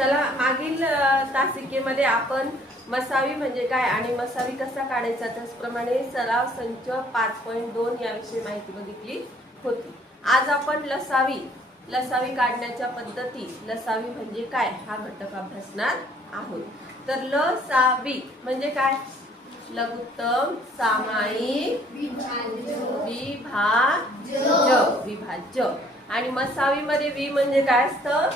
चला मागील तासिकेमध्ये आपण मसावी म्हणजे काय आणि मसावी कसा काढायचा त्याचप्रमाणे सराव संच 5.2 याविषयी माहिती बघितली होती। आज आपण लसावी काढण्याच्या पद्धती, लसावी म्हणजे काय हा घटक अभ्यासणार आहोत। तर लसावी म्हणजे काय? लघुत्तम सामायिक विभाज्य। आणि मसावी मध्ये वि म्हणजे काय असतं?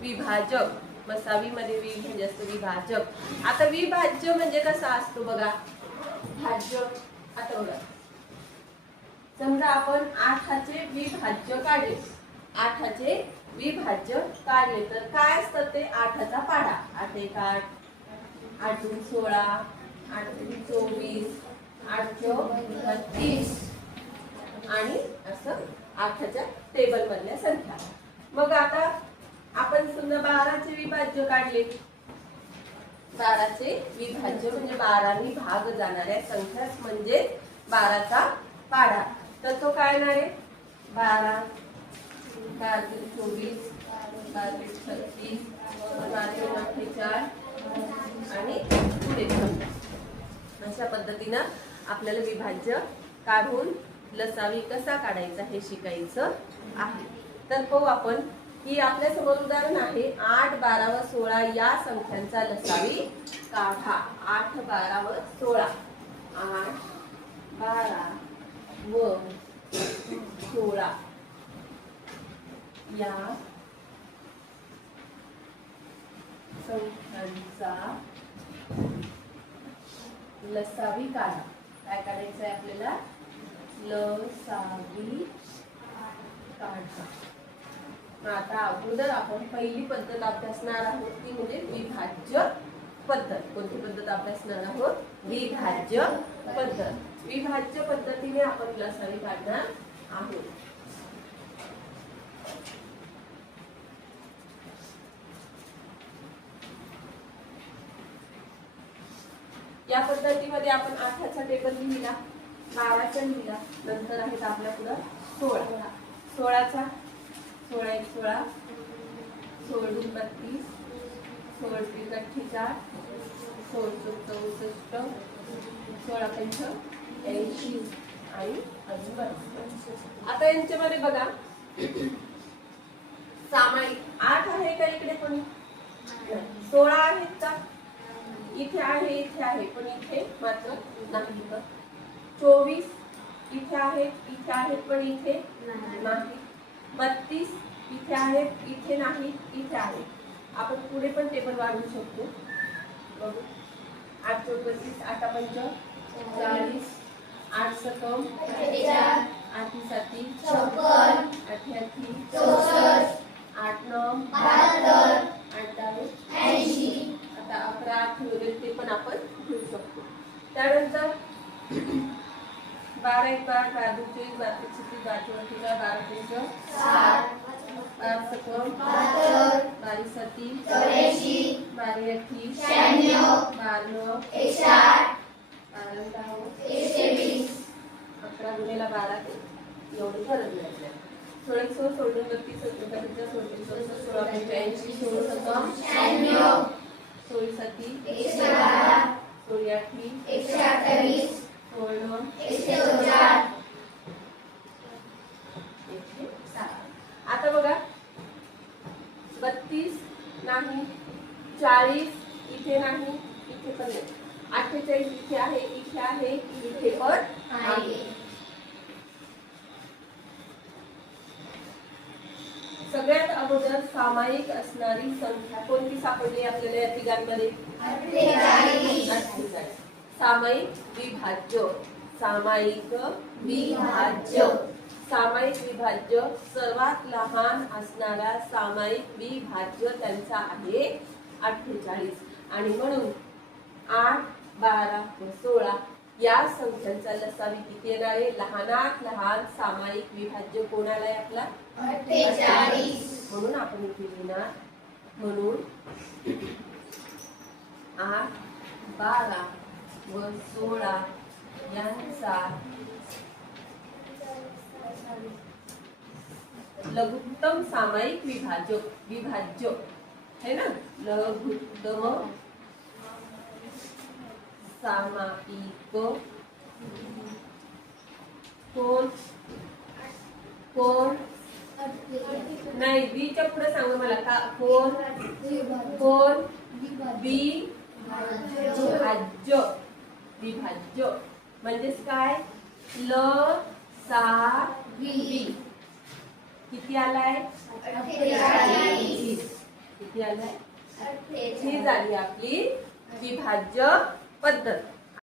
विभाजक। मसावी मध्ये वि म्हणजे असतं विभाजक। आता विभाज्य म्हणजे कसा असतो बघा, भाज्य। आता बघा, समजा आपण 8चे विभाज्य काढले, 8चे विभाज्य काढले तर काय असतं ते? 8चा पाढा। 8 1 8, 8 2 16, 8 3 24, 8 4 30 आणि असं 8च्या टेबल मधल्या संख्या। मग आता आपण समजा 12चे विभाज्य काढले, 12चे विभाज्य म्हणजे 12नी भाग जाणाऱ्या संख्या म्हणजे 12चा पाढा। तर तो काय येणार आहे? 12 12 24, 12 36, 12 48 आणि पुढे अशा पद्धतीनं आपल्याला विभाज्य काढून लसावी कसा काढायचा हे शिकायचं आहे। तर पाहू आपण की आपल्या समोर उदाहरण आहे 8 12 व 16 या संख्यांचा लसावी काढा। 8 12 व 16, 8 12 व 16 या संख्यांचा लसावी काढा। काय काढायचं आहे आपल्याला? लसावी काढा। आता अगोदर आपण पहिली पद्धत अभ्यासणार आहोत ती म्हणजे विभाज्य पद्धत। कोणती पद्धत अभ्यासणार आहोत? विभाज्य पद्धत। विभाज्य पद्धतीने आपण लसावी काढणार आहोत। या पद्धतीमध्ये आपण 8चा टेबल लिहिला, 12चा लिहिला, नंतर आहेत आपल्या पुढे 16। 16चा 16 1 16, 16 2 32, 16 3 48, 16 4 64, 16 5 80 आणि अजून बरं। आता यांच्यामध्ये बघा सामायिक 8 आहे का इकडे? पण 16 आहेत का? इथे आहे, इथे आहे, पण इथे मात्र नाही। 24 इथे आहेत पण इथे नाही। 32 इथे आहेत, इथे नाही, इथे आहे। आपण पुढे पण टेबल वाढवू शकतो। बघू 8 4 32, 8 5 40, 8 7 48, 8 7 56, 8 8 64, 8 9 72, 8 10 80। आता 11 ठेवले ते पण आपण घेऊ शकतो। त्यानंतर 12 1 12, 12 2 24, 12 36, 12 34, 12 5 60, 12 7 72, 12 7 84, 12 8 96, 12 160, 12 10 120। 11 गुणिले 12 एवढी गरज नाही। 16 1 16, 16 32, 16 32, 16 16, 85, 16 17 96, 16 7 112, 16 8 128, 16 104, 107। आता बघा 32 नाही, 40 इथे नाही, इथे पण नाही, 48 इथे आहे, इथे आहे, इथे पण आहे। सगळ्यात अगोदर सामायिक असणारी संख्या कोणती सापडली आपल्याला या तिघांमध्ये? 48। सामायिक विभाज्य, सामायिक विभाज्य, सामायिक विभाज्य सर्वात लहान असणारा सामायिक विभाज्य त्यांचा आहे 48। आणि म्हणून 8 12 व 16 या संख्यांचा लसावी किती येणार आहे? लहानात लहान सामायिक विभाज्य कोणाला आहे आपला? 48। म्हणून आपण इथे लिहिणार, म्हणून 8 12 व 16 यांचा लघुत्तम सामायिक विभाज्य है ना, लघुत्तम सामायिक कोण कोण नाही, बीच्या पुढे सांगा मला का कोण कोण विभाज्य विभाज्य म्हणजेच काय ल सा वी किती आलाय 38 किती आलाय ही झाली आपली विभाज्य पद्धत.